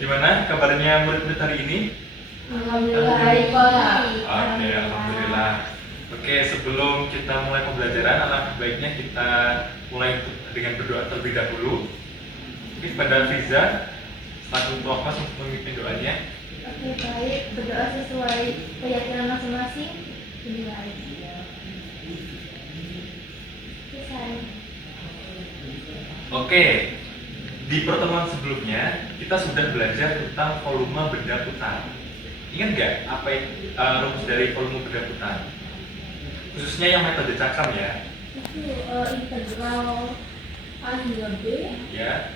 Gimana kabarnya murid-murid hari ini? Alhamdulillah baik, Pak. Oke, alhamdulillah. Oke, sebelum kita mulai pembelajaran, alangkah baiknya kita mulai dengan berdoa terlebih dahulu. Mungkin pada Fiza, selaku Thomas untuk memimpin doanya. Oke, baik. Berdoa sesuai keyakinan masing-masing. Ini baik. Selesai. Oke, di pertemuan sebelumnya kita sudah belajar tentang volume benda putar. Ingat nggak apa rumus dari volume benda putar? Khususnya yang metode cakram ya. Itu integral A hingga B Ya.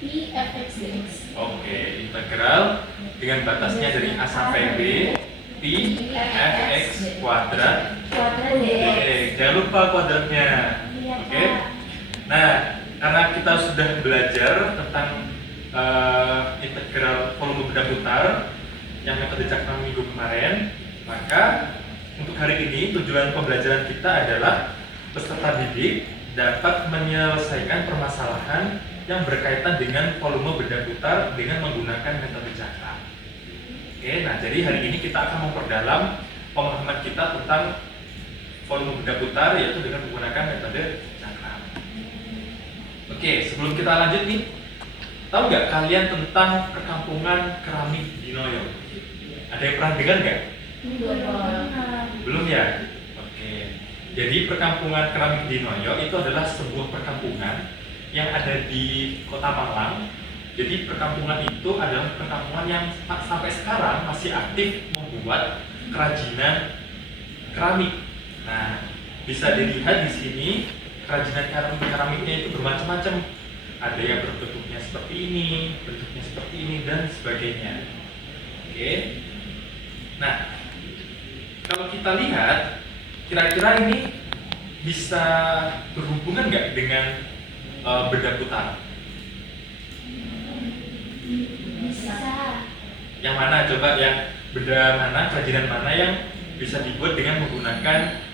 Pi fx dx. Oke, integral dengan batasnya dari A sampai B Pi fx kuadrat Kuadrat dx. Oke, jangan lupa kuadratnya. Iya, Oke. Pak. Nah, karena kita sudah belajar tentang integral volume benda putar yang metode cakram minggu kemarin, maka untuk hari ini tujuan pembelajaran kita adalah peserta didik dapat menyelesaikan permasalahan yang berkaitan dengan volume benda putar dengan menggunakan metode cakram. Oke, nah jadi hari ini kita akan memperdalam pemahaman kita tentang volume benda putar yaitu dengan menggunakan metode cakram. Oke, sebelum kita lanjut nih, tahu nggak kalian tentang perkampungan keramik di Noyo? Ada yang pernah dengar nggak? Belum ya? Oke. Jadi perkampungan keramik di Noyo itu adalah sebuah perkampungan yang ada di Kota Malang. Jadi perkampungan itu adalah perkampungan yang sampai sekarang masih aktif membuat kerajinan keramik. Nah, bisa dilihat di sini kerajinan keramiknya itu bermacam-macam. Ada yang bentuknya seperti ini, bentuknya seperti ini, dan sebagainya. Oke. Nah, kalau kita lihat, kira-kira ini bisa berhubungan nggak dengan benda putar? Bisa. Yang mana? Coba yang benda mana, kerajinan mana yang bisa dibuat dengan menggunakan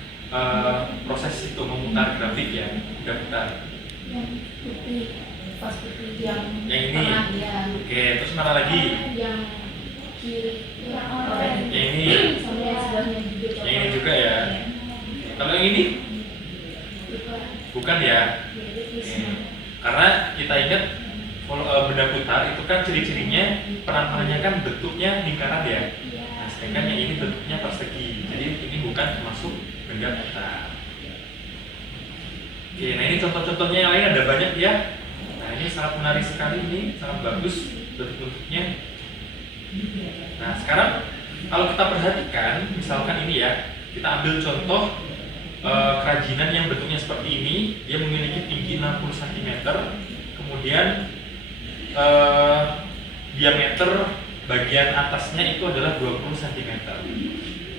proses itu memutar grafik ya, benda putar. Yang putih, pas putih yang Yang ini. tengah ya. Oke, terus mana lagi? Yang kiri, yang Yang ini. sama yang sebelahnya juga. Yang ini juga ya. Kalau yang ini bukan ya. Oke. Karena kita ingat benda putar itu kan ciri-cirinya penampakannya kan bentuknya lingkaran ya. Nah, sedangkan yang ini bentuknya persegi. Jadi ini bukan termasuk benda putar. Oke, nah ini contoh-contohnya yang lain ada banyak ya. Nah, ini sangat menarik sekali, ini sangat bagus bentuk-bentuknya. Nah, sekarang kalau kita perhatikan, misalkan ini ya, kita ambil contoh kerajinan yang bentuknya seperti ini, dia memiliki tinggi 60 cm, kemudian diameter bagian atasnya itu adalah 20 cm.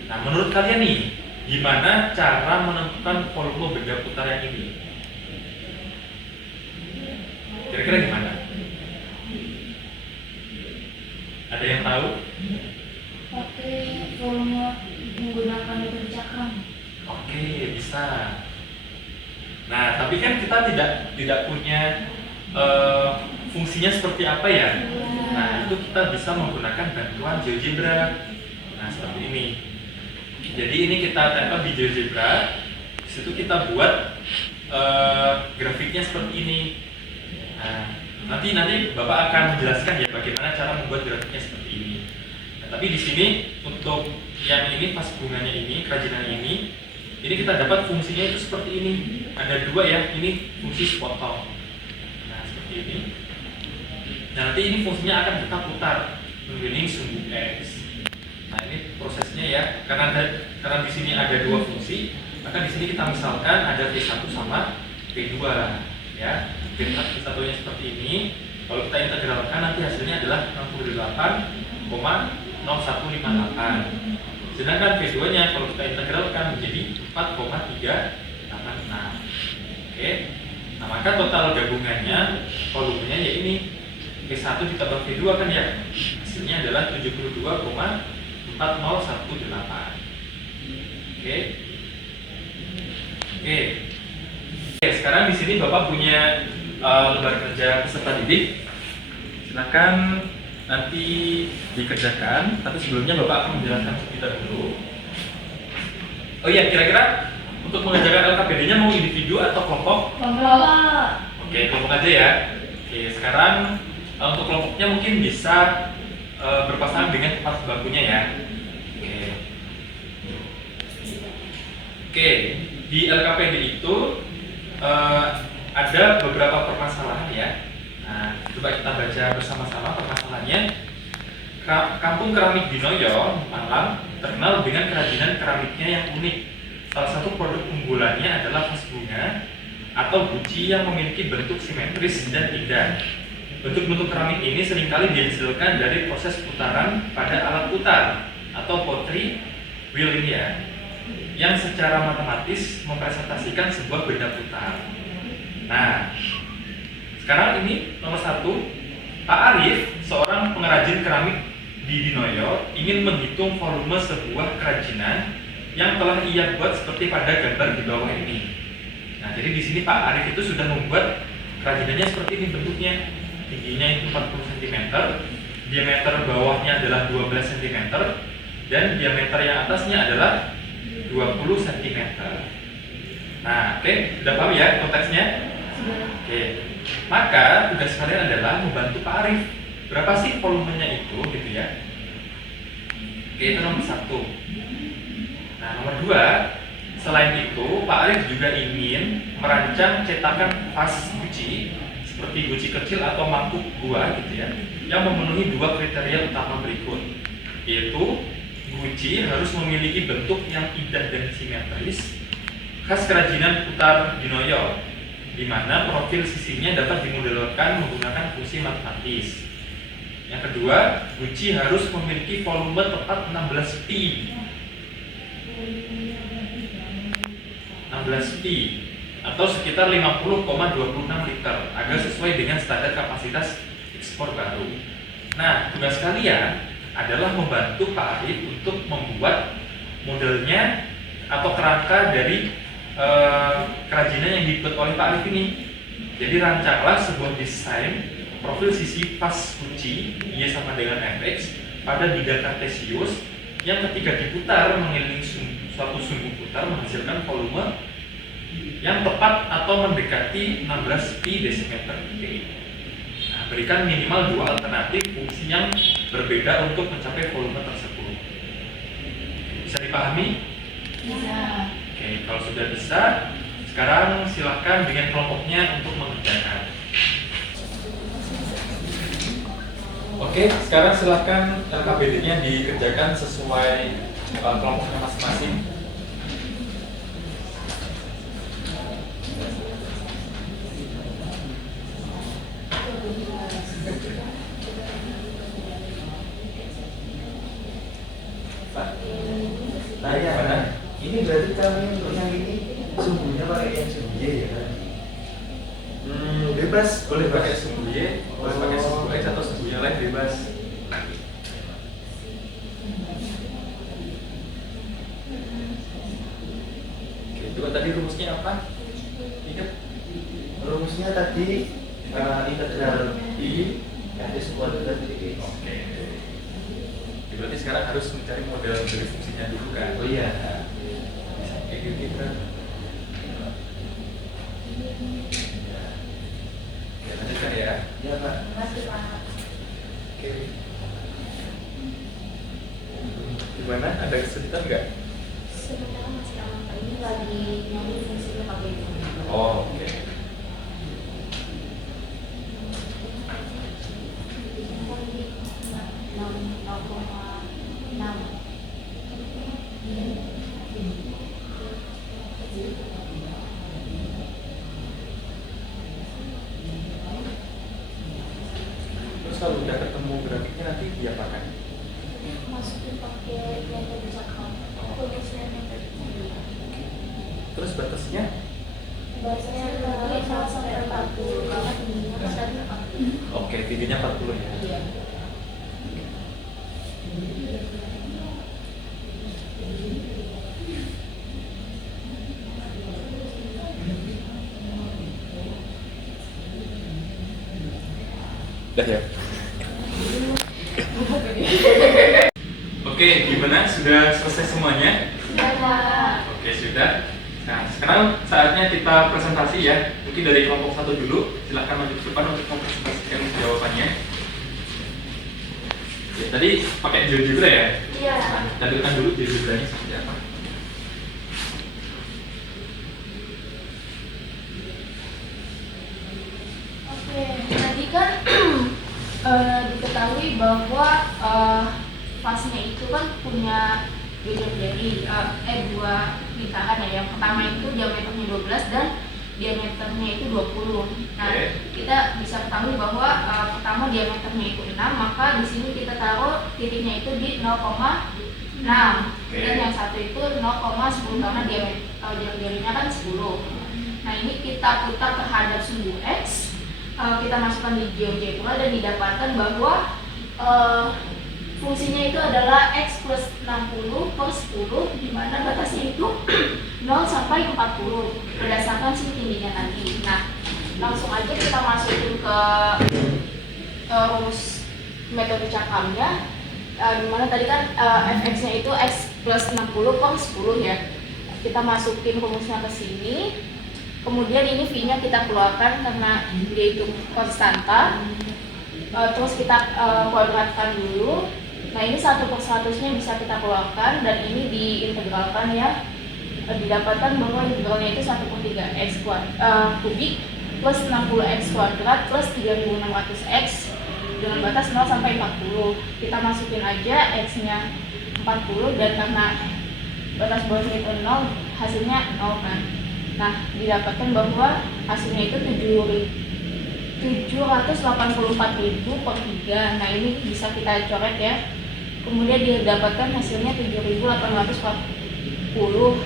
Nah, menurut kalian nih, gimana cara menentukan volume benda putar yang ini? Kira-kira gimana? Ada yang tahu? Pakai volume menggunakan metode cakram. Oke, bisa. Nah, tapi kan kita tidak punya fungsinya seperti apa ya? Nah, itu kita bisa menggunakan bantuan GeoGebra. Nah, seperti ini. Jadi ini kita tempel di GeoGebra. Di situ kita buat grafiknya seperti ini. Nah, nanti Bapak akan menjelaskan ya bagaimana cara membuat grafiknya seperti ini. Nah, tapi di sini untuk yang ini pas bunganya ini, kerajinan ini kita dapat fungsinya itu seperti ini. Ada dua ya, ini fungsi sepotong. Nah, seperti ini. Nah, nanti ini fungsinya akan kita putar mengelilingi sumbu X. Nah, ini prosesnya ya. Karena di sini ada dua fungsi, maka di sini kita misalkan ada V1 sama V2 ya. V1-nya seperti ini. Kalau kita integralkan nanti hasilnya adalah 68,0158. Sedangkan V2-nya kalau kita integralkan menjadi 4,386. Oke. Nah, maka total gabungannya volumenya ya ini V1 ditambah V2 kan ya. Hasilnya adalah 72,4018. Oke. Oke. Oke, sekarang di sini Bapak punya lembar kerja peserta didik. Silakan nanti dikerjakan, tapi sebelumnya Bapak akan menjelaskan kita dulu. Oh iya, kira-kira untuk mengerjakan LKPD-nya mau individu atau kelompok? Kelompok. Oke, kelompok aja ya. Oke, sekarang untuk kelompoknya mungkin bisa berpasangan dengan tempat bakunya ya. Oke. Oke, di LKPD itu ada beberapa permasalahan ya. Nah, coba kita baca bersama-sama permasalahannya. Kampung Keramik di Noyo, Malang, terkenal dengan kerajinan keramiknya yang unik. Salah satu produk unggulannya adalah vas bunga atau guci yang memiliki bentuk simetris dan indah. Bentuk-bentuk keramik ini seringkali dihasilkan dari proses putaran pada alat putar atau pottery wheel ini ya, yang secara matematis mempresentasikan sebuah benda putar. Nah, sekarang ini nomor 1, Pak Arif, seorang pengrajin keramik di Dinoyo, ingin menghitung volume sebuah kerajinan yang telah ia buat seperti pada gambar di bawah ini. Nah, jadi di sini Pak Arif itu sudah membuat kerajinannya seperti ini bentuknya. Tingginya itu 40 cm, diameter bawahnya adalah 12 cm, dan diameter yang atasnya adalah 20 cm. Nah, oke, sudah paham ya konteksnya? Oke, maka tugas kalian adalah membantu Pak Arif. Berapa sih volumenya itu, gitu ya? Oke, itu nomor 1. Nah, nomor 2, selain itu Pak Arif juga ingin merancang cetakan vas guci seperti guci kecil atau mangkuk buah, gitu ya, yang memenuhi 2 kriteria utama berikut, yaitu guci harus memiliki bentuk yang indah dan simetris, khas kerajinan putar Dinoyo, di mana profil sisinya dapat dimodelkan menggunakan fungsi matematis. Yang kedua, guci harus memiliki volume tepat 16 pi. 16 pi atau sekitar 50,26 liter agar sesuai dengan standar kapasitas ekspor baru. Nah, tugas kalian adalah membantu Pak Arif untuk membuat modelnya atau kerangka dari kerajinan yang dibuat oleh Pak Arif ini. Jadi rancanglah sebuah desain profil sisi vas guci Y sama dengan Fx pada bidang kartesius yang ketika diputar mengelilingi suatu sumbu putar menghasilkan volume yang tepat atau mendekati 16 pi desimeter K. Nah, berikan minimal 2 alternatif fungsi yang berbeda untuk mencapai volume tersebut. Bisa dipahami? Bisa. Oke, kalau sudah bisa, sekarang silakan dengan kelompoknya untuk mengerjakan. Oke, sekarang silakan LKPD-nya dikerjakan sesuai kelompoknya masing-masing. Pak, tanya, ini berarti kami untuk yang ini sumbunya pakai yang sumbu Y ya kan? Bebas, Boleh pakai sumbu Y, boleh pakai sumbu X atau sumbu yang lain bebas. Oke, coba tadi rumusnya apa? Ingat? rumusnya tadi integral I X kuadrat dx. Oke. Berarti sekarang harus mencari model dari fungsinya dulu kan? Oh iya. Bisa kayak gitu kan? Ya, lanjutkan ya. Ya Pak. Masih Pak. Oke. Gimana? Ada kesulitan nggak? Sebenarnya masih aman Pak. Ini lagi nyari fungsinya pakai itu. Oh, oke. Terus kalau udah ketemu grafiknya nanti diapakan? Masukin pakai yang tadi cakap. Tulisnya yang tadi. Terus batasnya? Bahasanya dari 0 sampai 40. Karena tingginya kan tadi 40. Oke, tingginya 40 ya. Iya. Udah ya? Oke, gimana? Sudah selesai semuanya? Sudah. Oke, sudah. Nah, sekarang saatnya kita presentasi ya. Mungkin dari kelompok satu dulu. Silahkan maju ke depan untuk mempresentasikan jawabannya. Ya, tadi pakai GeoGebra ya? Iya. Tampilkan dulu GeoGebra-nya seperti apa. Oke, tadi kan diketahui bahwa fasnya itu kan punya dua lingkaran ya. Yang pertama itu diameternya 12 dan diameternya itu 20. Nah, kita bisa ketahui bahwa pertama diameternya itu 6, maka di sini kita taruh titiknya itu di 0,6. Dan yang satu itu 0,10 karena diameternya kan 10. Nah, ini kita putar terhadap sumbu X. Kita masukkan di GeoGebra dan didapatkan bahwa fungsinya itu adalah X plus 60 per 10, di mana batasnya itu 0 sampai 40 berdasarkan si tingginya tadi. Nah, langsung aja kita masukin ke rumus metode cangkamnya, di mana tadi kan fx-nya itu X plus 60 per 10 ya. Kita masukin rumusnya ke sini. Kemudian ini V-nya kita keluarkan karena dia itu konstanta. Terus kita kuadratkan dulu. Nah, ini 1/100-nya bisa kita keluarkan dan ini diintegralkan ya. Didapatkan bahwa integralnya itu 1/3x kubik plus 60x kuadrat plus 3600x dengan batas 0 sampai 40. Kita masukin aja x-nya 40 dan karena batas bawahnya itu 0, hasilnya 0 kan. Nah, didapatkan bahwa hasilnya itu 784.000 per 3. Nah, ini bisa kita coret ya. Kemudian didapatkan hasilnya 7.840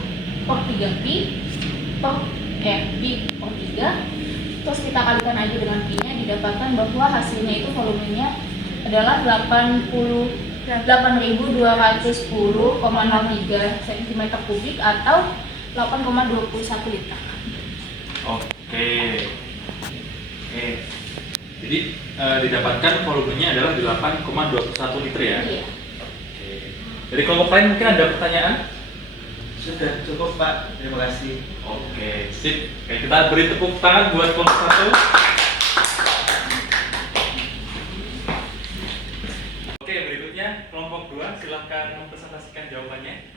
per 3 pi per pi per 3. Terus kita kalikan aja dengan pi-nya, didapatkan bahwa hasilnya itu volumenya adalah 8.210,03 cm kubik atau 8,21 liter. Oke. Jadi didapatkan volumenya adalah 8,21 liter ya? Iya. Oke. Dari kelompok lain mungkin ada pertanyaan? Sudah cukup Pak, terima kasih. Oke, sip. Oke, kita beri tepuk tangan buat kelompok satu. Oke, berikutnya kelompok 2, silahkan mempresentasikan jawabannya.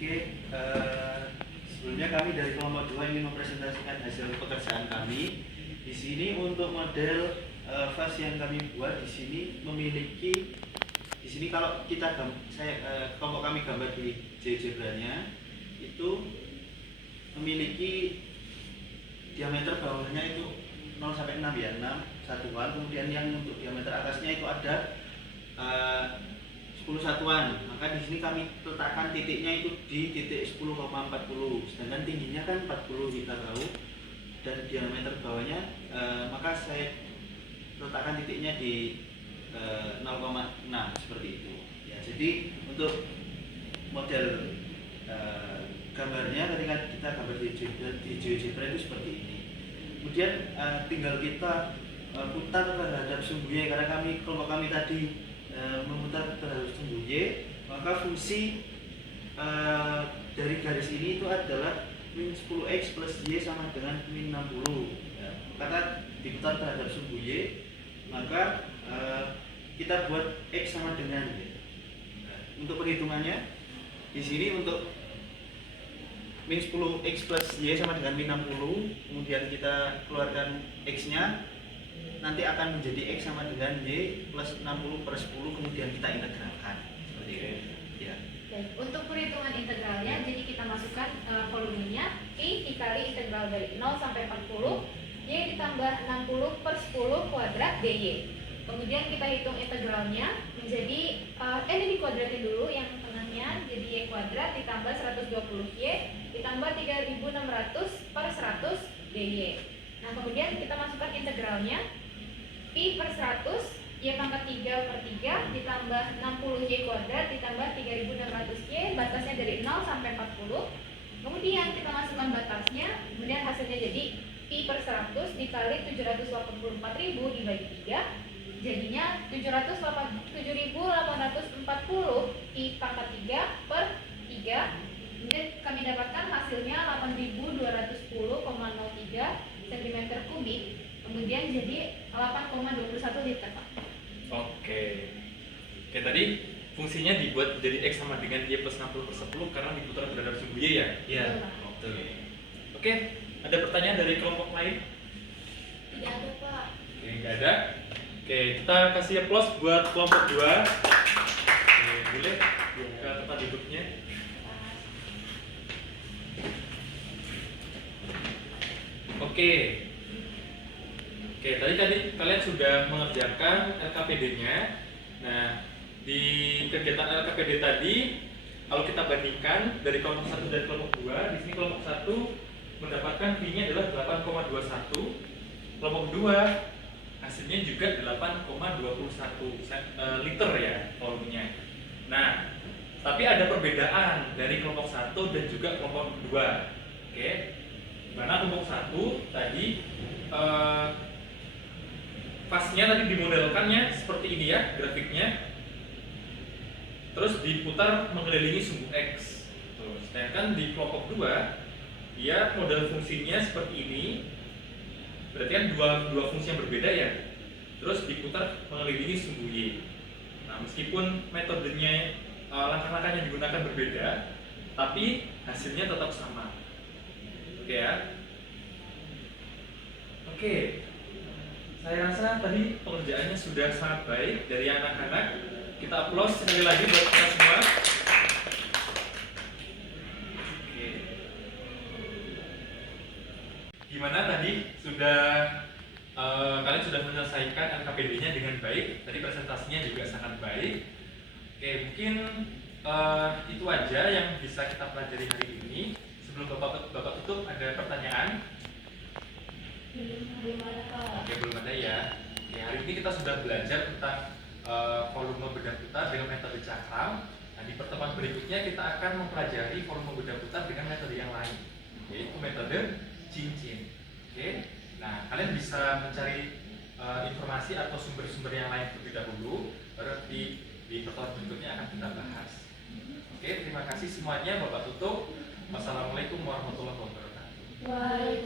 Oke, sebelumnya kami dari kelompok 2 ingin mempresentasikan hasil pekerjaan kami. Di sini untuk model vas yang kami buat di sini memiliki, di sini kalau kita kelompok kami gambar di GeoGebra-nya itu memiliki diameter bawahnya itu 0 sampai 6 ya, 6 satuan. Kemudian yang untuk diameter atasnya itu ada 10 satuan. Maka di sini kami letakkan titiknya itu di titik 10,40. Sedangkan tingginya kan 40 kita tahu. Dan diameter bawahnya maka saya letakkan titiknya di 0,6 seperti itu. Ya, jadi untuk model gambarnya ketika kita gambar di GeoGebra itu seperti ini. Kemudian tinggal kita putar terhadap sumbu Y, karena kelompok kami tadi memutar terhadap sumbu Y, maka fungsi dari garis ini itu adalah min 10x plus Y sama dengan min 60 ya. Karena diputar terhadap sumbu Y, maka kita buat X sama dengan Y. Untuk perhitungannya di sini untuk min 10x plus Y sama dengan min 60, kemudian kita keluarkan X-nya, nanti akan menjadi X sama dengan Y plus 60 per 10, kemudian kita integralkan seperti itu ya. Untuk perhitungan integralnya, jadi kita masukkan volumenya I dikali integral dari 0 sampai 40 Y ditambah 60 per 10 kuadrat dy. Kemudian kita hitung integralnya menjadi ini dikuadratin dulu yang tengahnya, jadi Y kuadrat ditambah 120 Y ditambah 3600 per 100 dy. Nah, kemudian kita masukkan integralnya pi per 100 Y pangkat 3 per 3 ditambah 60 Y kuadrat ditambah 3600 Y, batasnya dari 0 sampai 40. Kemudian kita masukkan batasnya, kemudian hasilnya jadi Pi per 100 dikali 784.000 dibagi 3, jadinya 7.840 Pi pangkat 3 per 3. Kemudian kami dapatkan hasilnya 8.210,03 cm3, kemudian jadi 8,21 liter, Pak. Oke. Oke, tadi fungsinya dibuat jadi X sama dengan Y plus 60/10 karena diputar terhadap sumbu Y ya? Iya. Betul. Oke, ada pertanyaan dari kelompok lain? Tidak ada, Pak. Oke, nggak ada. Oke, kita kasih applause buat kelompok 2. Oke, boleh ke tempat duduknya. Oke. Oke, tadi kalian sudah mengerjakan LKPD-nya. Nah, di kegiatan LKPD tadi, kalau kita bandingkan dari kelompok 1 dan kelompok 2, di sini kelompok 1 mendapatkan P-nya adalah 8,21. Kelompok 2 hasilnya juga 8,21 liter ya volumenya. Nah, tapi ada perbedaan dari kelompok 1 dan juga kelompok 2. Oke. Mana kelompok 1 tadi fasnya tadi dimodelkannya seperti ini ya grafiknya, terus diputar mengelilingi sumbu X. Tuh. Sedangkan di kelompok 2 dia model fungsinya seperti ini, berarti kan dua fungsi yang berbeda ya, terus diputar mengelilingi sumbu Y. Nah, meskipun metodenya langkah-langkahnya digunakan berbeda, tapi hasilnya tetap sama. Oke ya. Oke. Saya rasa tadi pengerjaannya sudah sangat baik dari anak-anak. Kita applause sekali lagi buat kita semua. Oke. Gimana tadi kalian sudah menyelesaikan LKPD-nya dengan baik. Tadi presentasinya juga sangat baik. Oke, mungkin itu aja yang bisa kita pelajari hari ini. Sebelum Bapak tutup, ada pertanyaan? Belum ada, Pak. Oke, belum ada ya. Oke, hari ini kita sudah belajar tentang volume bedah putar dengan metode cakram. Nah, di pertemuan berikutnya kita akan mempelajari volume bedah putar dengan metode yang lain, yaitu metode cincin. Oke. Nah, kalian bisa mencari informasi atau sumber-sumber yang lain terlebih dahulu, baru di pertemuan berikutnya akan kita bahas. Oke, terima kasih semuanya. Bapak tutup. Wassalamualaikum warahmatullahi wabarakatuh. Waalaikumsalam.